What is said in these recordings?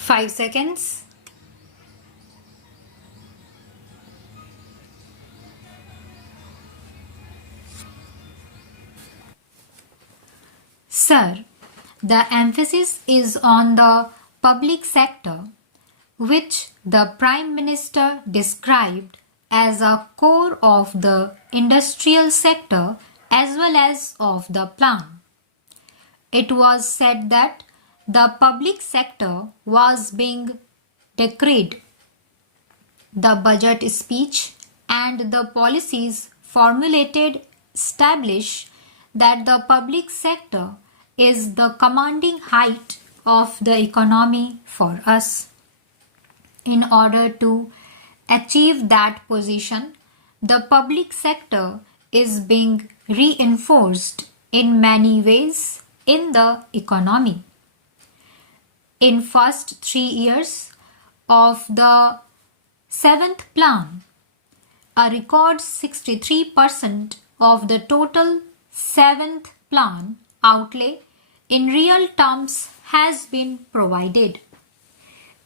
5 seconds. Sir, the emphasis is on the public sector, which the Prime Minister described as a core of the industrial sector as well as of the plan. It was said that the public sector was being decreed. The budget speech and the policies formulated establish that the public sector is the commanding height of the economy for us. In order to achieve that position, the public sector is being reinforced in many ways in the economy. In first 3 years of the 7th plan, a record 63% of the total 7th plan outlay in real terms has been provided.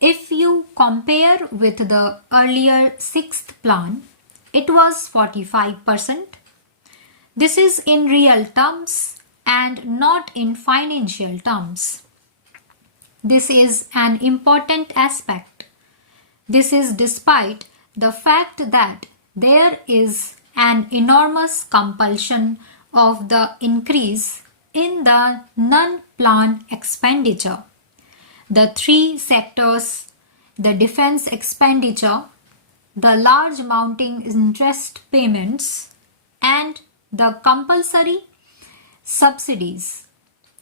If you compare with the earlier 6th plan, it was 45%. This is in real terms and not in financial terms. This is an important aspect. This is despite the fact that there is an enormous compulsion of the increase in the non-plan expenditure. The 3 sectors, the defense expenditure, the large mounting interest payments, and the compulsory subsidies,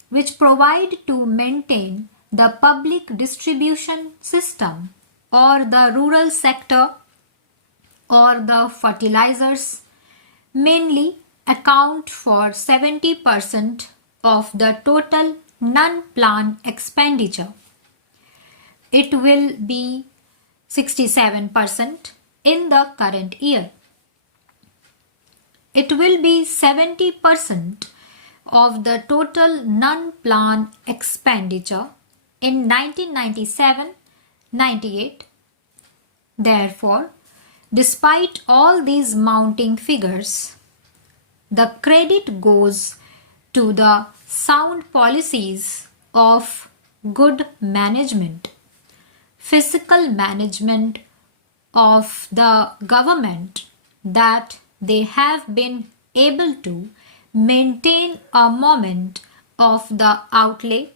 which provide to maintain the public distribution system or the rural sector or the fertilizers, mainly account for 70% of the total non-plan expenditure. It will be 67% in the current year. It will be 70% of the total non-plan expenditure in 1997-98. Therefore, despite all these mounting figures, the credit goes to the sound policies of good management, fiscal management of the government, that they have been able to maintain a moment of the outlay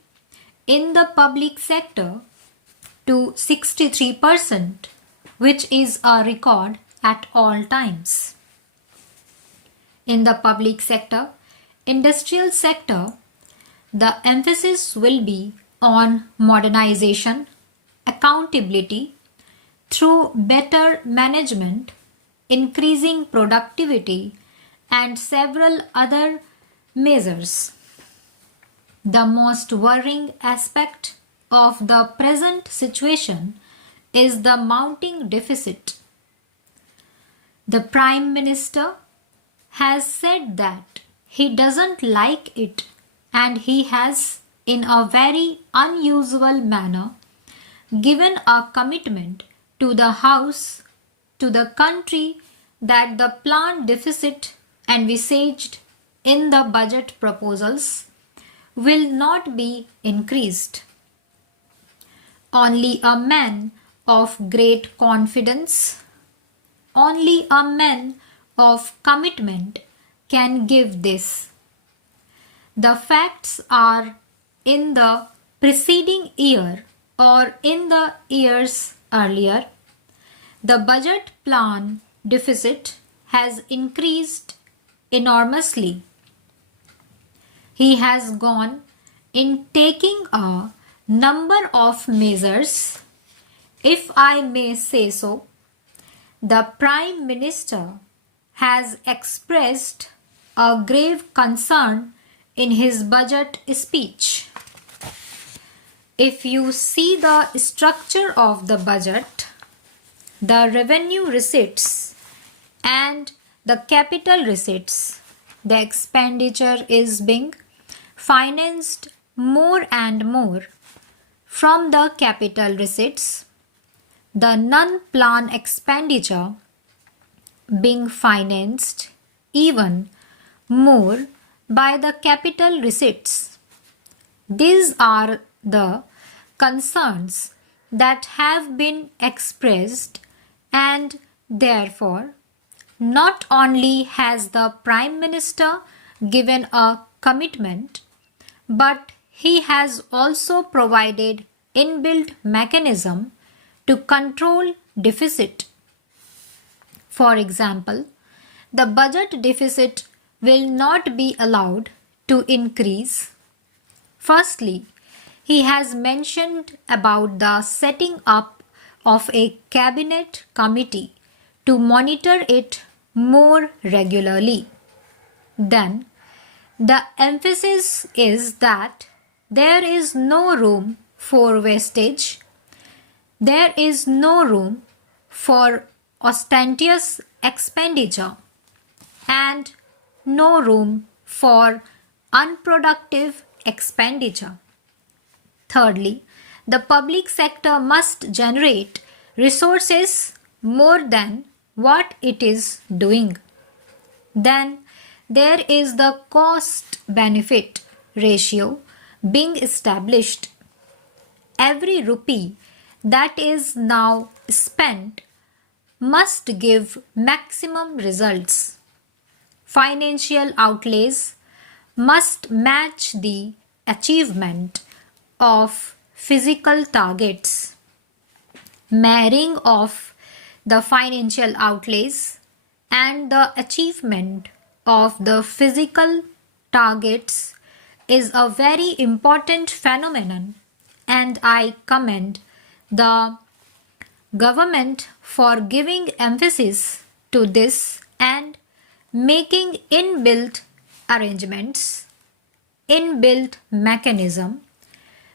in the public sector to 63%, which is a record at all times. In the public sector, industrial sector, the emphasis will be on modernization, accountability through better management, increasing productivity, and several other measures. The most worrying aspect of the present situation is the mounting deficit. The Prime Minister has said that he doesn't like it, and he has, in a very unusual manner, given a commitment to the House, to the country, that the planned deficit envisaged in the budget proposals will not be increased. Only a man of great confidence, only a man of commitment can give this. The facts are in the preceding year or in the years earlier, the budget plan deficit has increased enormously. He has gone in taking a number of measures, if I may say so. The Prime Minister has expressed a grave concern in his budget speech. If you see the structure of the budget, the revenue receipts and the capital receipts, the expenditure is being financed more and more from the capital receipts, the non-plan expenditure being financed even more by the capital receipts. These are the concerns that have been expressed, and therefore not only has the Prime Minister given a commitment, but he has also provided inbuilt mechanism to control deficit. For example, the budget deficit will not be allowed to increase. Firstly, he has mentioned about the setting up of a cabinet committee to monitor it more regularly. Then, the emphasis is that there is no room for wastage, there is no room for ostentatious expenditure, and no room for unproductive expenditure. Thirdly, the public sector must generate resources more than what it is doing. Then there is the cost-benefit ratio being established. Every rupee that is now spent must give maximum results. Financial outlays must match the achievement of physical targets. Marrying of the financial outlays and the achievement of the physical targets is a very important phenomenon, and I commend the government for giving emphasis to this and making inbuilt arrangements, inbuilt mechanism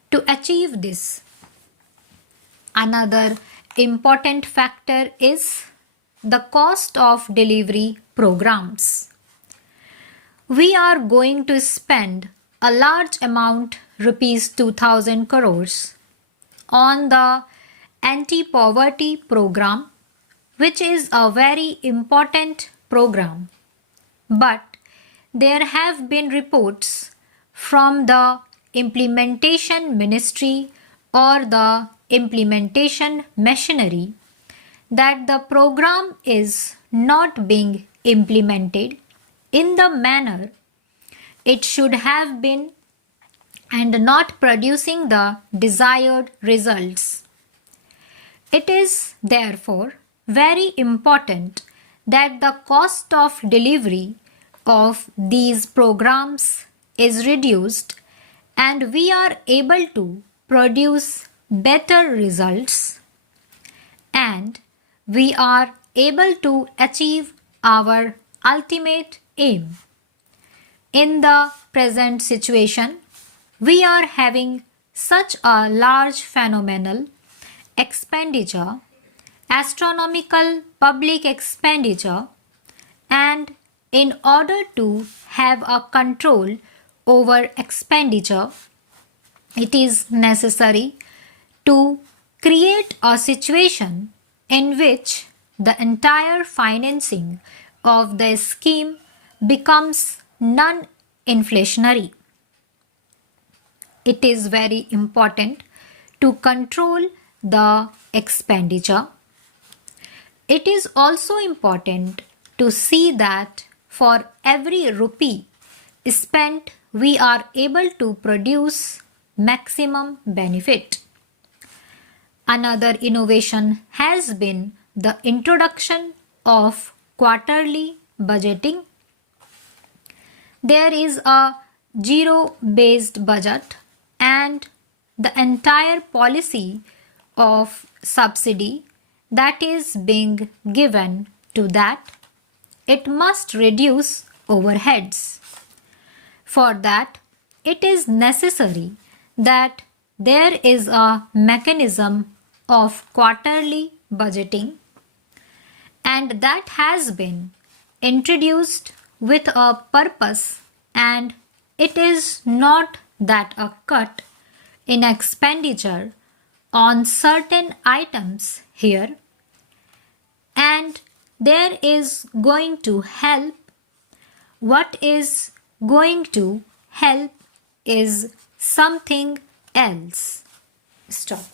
to achieve this. Another important factor is the cost of delivery programs. We are going to spend a large amount, rupees 2000 crores, on the anti-poverty program, which is a very important program. But there have been reports from the implementation ministry or the implementation machinery that the program is not being implemented in the manner it should have been and not producing the desired results. It is therefore very important that the cost of delivery of these programs is reduced and we are able to produce better results and we are able to achieve our ultimate aim. In the present situation, we are having such a large phenomenal expenditure, astronomical public expenditure, and in order to have a control over expenditure, it is necessary to create a situation in which the entire financing of the scheme becomes non-inflationary. It is very important to control the expenditure. It is also important to see that for every rupee spent, we are able to produce maximum benefit. Another innovation has been the introduction of quarterly budgeting. There is a zero-based budget and the entire policy of subsidy that is being given to that, it must reduce overheads. For that, it is necessary that there is a mechanism of quarterly budgeting, and that has been introduced with a purpose, and it is not that a cut in expenditure on certain items here, and there is going to help. What is going to help is something else. Stop.